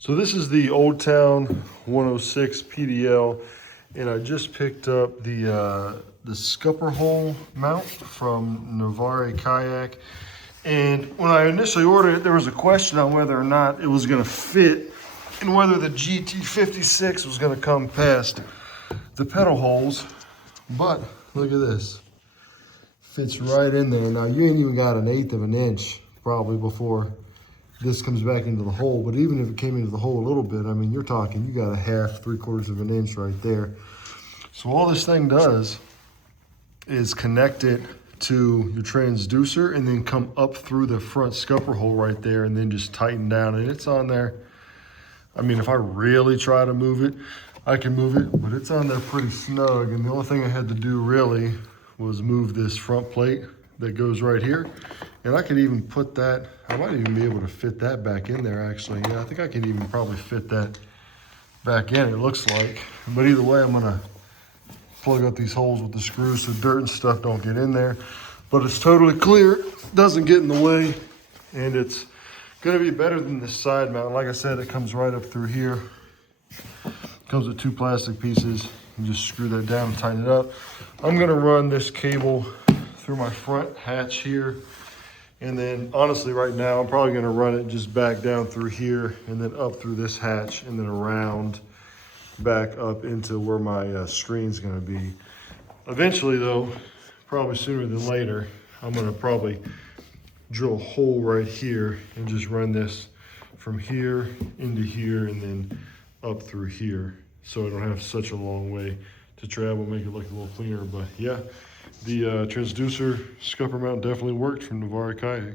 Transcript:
So this is the Old Town 106 PDL, and I just picked up the Scupper hole mount from Navarre Kayak. And when I initially ordered it, there was a question on whether or not it was going to fit and whether the GT56 was going to come past the pedal holes. But look at this. Fits right in there. Now you ain't even got 1/8 of an inch probably before this comes back into the hole, but even if it came into the hole a little bit, I mean, you're talking, you got a 1/2, 3/4 of an inch right there. So all this thing does is connect it to your transducer and then come up through the front scupper hole right there and then just tighten down, and it's on there. I mean, if I really try to move it, I can move it, but it's on there pretty snug. And the only thing I had to do really was move this front plate that goes right here. And I could even put that, I might even be able to fit that back in there actually. Yeah, I think I can even probably fit that back in, it looks like. But either way, I'm gonna plug up these holes with the screws so dirt and stuff don't get in there. But it's totally clear, doesn't get in the way, and it's gonna be better than this side mount. Like I said, it comes right up through here. Comes with 2 plastic pieces. You just screw that down and tighten it up. I'm gonna run this cable through my front hatch here. And then honestly right now, I'm probably gonna run it just back down through here and then up through this hatch and then around back up into where my screen's gonna be. Eventually though, probably sooner than later, I'm gonna probably drill a hole right here and just run this from here into here and then up through here, so I don't have such a long way to travel, make it look a little cleaner. But yeah, the transducer scupper mount definitely worked from Navarre Kayak.